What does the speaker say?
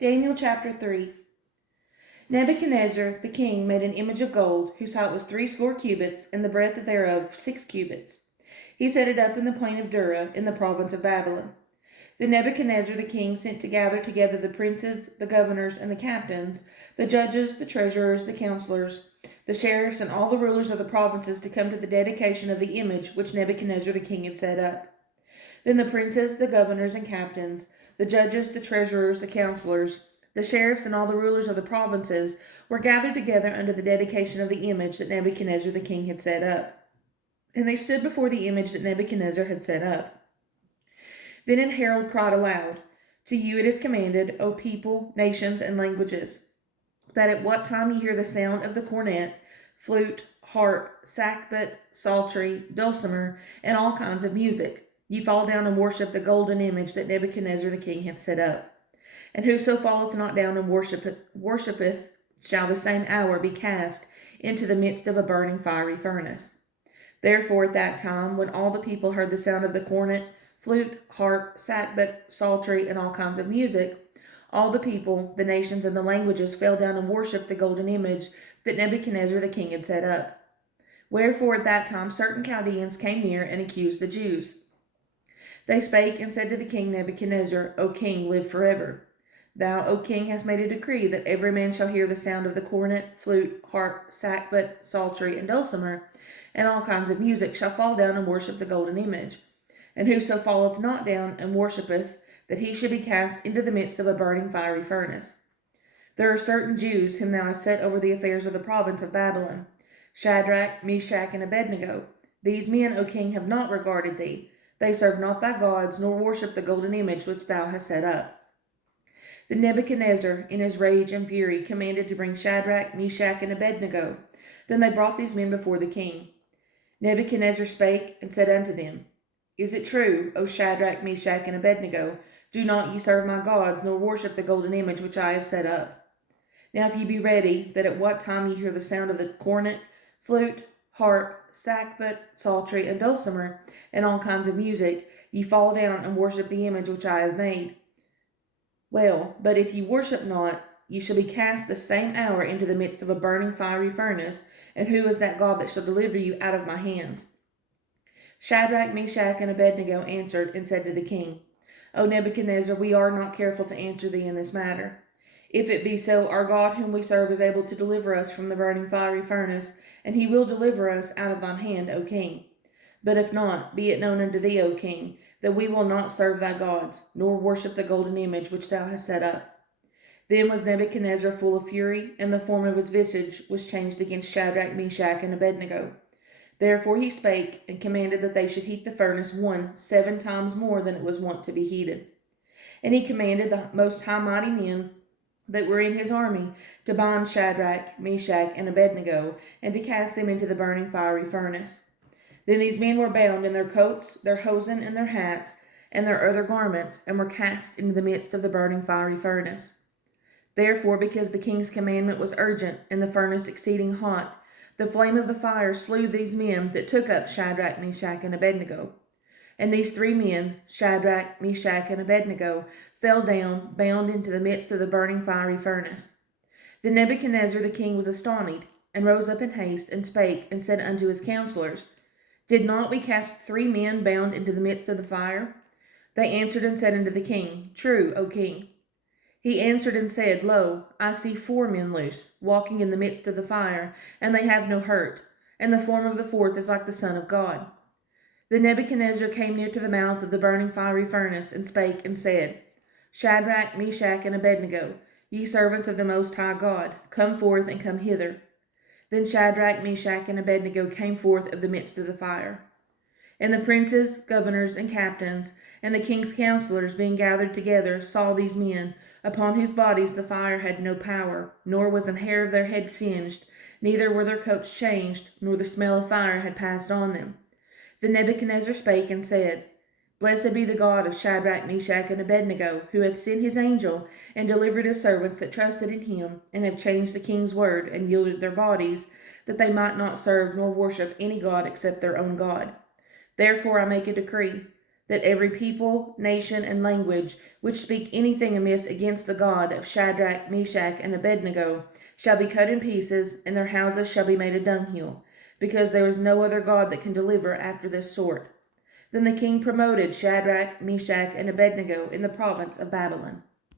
Daniel chapter 3. Nebuchadnezzar the king made an image of gold, whose height was 60 cubits, and the breadth thereof 6 cubits. He set it up in the plain of Dura, in the province of Babylon. Then Nebuchadnezzar the king sent to gather together the princes, the governors, and the captains, the judges, the treasurers, the counselors, the sheriffs, and all the rulers of the provinces to come to the dedication of the image which Nebuchadnezzar the king had set up. Then the princes, the governors, and captains, the judges, the treasurers, the counselors, the sheriffs, and all the rulers of the provinces were gathered together under the dedication of the image that Nebuchadnezzar the king had set up. And they stood before the image that Nebuchadnezzar had set up. Then an herald cried aloud, "To you it is commanded, O people, nations, and languages, that at what time ye hear the sound of the cornet, flute, harp, sackbut, psaltery, dulcimer, and all kinds of music, ye fall down and worship the golden image that Nebuchadnezzar the king hath set up. And whoso falleth not down and worshipeth shall the same hour be cast into the midst of a burning fiery furnace." Therefore at that time, when all the people heard the sound of the cornet, flute, harp, sackbut, psaltery, and all kinds of music, all the people, the nations, and the languages fell down and worshipped the golden image that Nebuchadnezzar the king had set up. Wherefore at that time certain Chaldeans came near and accused the Jews. They spake and said to the king Nebuchadnezzar, "O king, live forever. Thou, O king, hast made a decree that every man shall hear the sound of the cornet, flute, harp, sackbut, psaltery, and dulcimer, and all kinds of music, shall fall down and worship the golden image. And whoso falleth not down and worshippeth, that he should be cast into the midst of a burning fiery furnace. There are certain Jews whom thou hast set over the affairs of the province of Babylon, Shadrach, Meshach, and Abednego. These men, O king, have not regarded thee. They serve not thy gods, nor worship the golden image which thou hast set up." Then Nebuchadnezzar, in his rage and fury, commanded to bring Shadrach, Meshach, and Abednego. Then they brought these men before the king. Nebuchadnezzar spake and said unto them, "Is it true, O Shadrach, Meshach, and Abednego, do not ye serve my gods, nor worship the golden image which I have set up? Now if ye be ready, that at what time ye hear the sound of the cornet, flute, harp, sackbut, psaltery, and dulcimer, and all kinds of music, ye fall down and worship the image which I have made. Well, but if ye worship not, ye shall be cast the same hour into the midst of a burning fiery furnace, and who is that God that shall deliver you out of my hands?" Shadrach, Meshach, and Abednego answered and said to the king, "O Nebuchadnezzar, we are not careful to answer thee in this matter. If it be so, our God whom we serve is able to deliver us from the burning fiery furnace, and he will deliver us out of thine hand, O king. But if not, be it known unto thee, O king, that we will not serve thy gods, nor worship the golden image which thou hast set up." Then was Nebuchadnezzar full of fury, and the form of his visage was changed against Shadrach, Meshach, and Abednego. Therefore he spake, and commanded that they should heat the furnace 7 times more than it was wont to be heated. And he commanded the most high mighty men that were in his army to bind Shadrach, Meshach, and Abednego, and to cast them into the burning fiery furnace. Then these men were bound in their coats, their hosen, and their hats, and their other garments, and were cast into the midst of the burning fiery furnace. Therefore, because the king's commandment was urgent, and the furnace exceeding hot, the flame of the fire slew these men that took up Shadrach, Meshach, and Abednego. And these 3 men, Shadrach, Meshach, and Abednego, fell down, bound into the midst of the burning fiery furnace. Then Nebuchadnezzar the king was astonished, and rose up in haste, and spake, and said unto his counselors, "Did not we cast 3 men bound into the midst of the fire?" They answered and said unto the king, "True, O king." He answered and said, "Lo, I see 4 men loose, walking in the midst of the fire, and they have no hurt, and the form of the 4th is like the Son of God." Then Nebuchadnezzar came near to the mouth of the burning fiery furnace, and spake and said, "Shadrach, Meshach, and Abednego, ye servants of the Most High God, come forth and come hither." Then Shadrach, Meshach, and Abednego came forth of the midst of the fire. And the princes, governors, and captains, and the king's counselors, being gathered together, saw these men, upon whose bodies the fire had no power, nor was an hair of their head singed, neither were their coats changed, nor the smell of fire had passed on them. Then Nebuchadnezzar spake and said, "Blessed be the God of Shadrach, Meshach, and Abednego, who hath sent his angel, and delivered his servants that trusted in him, and have changed the king's word, and yielded their bodies, that they might not serve nor worship any god except their own God. Therefore I make a decree, that every people, nation, and language which speak anything amiss against the God of Shadrach, Meshach, and Abednego shall be cut in pieces, and their houses shall be made a dunghill, because there is no other God that can deliver after this sort. Then the king promoted Shadrach, Meshach, and Abednego in the province of Babylon.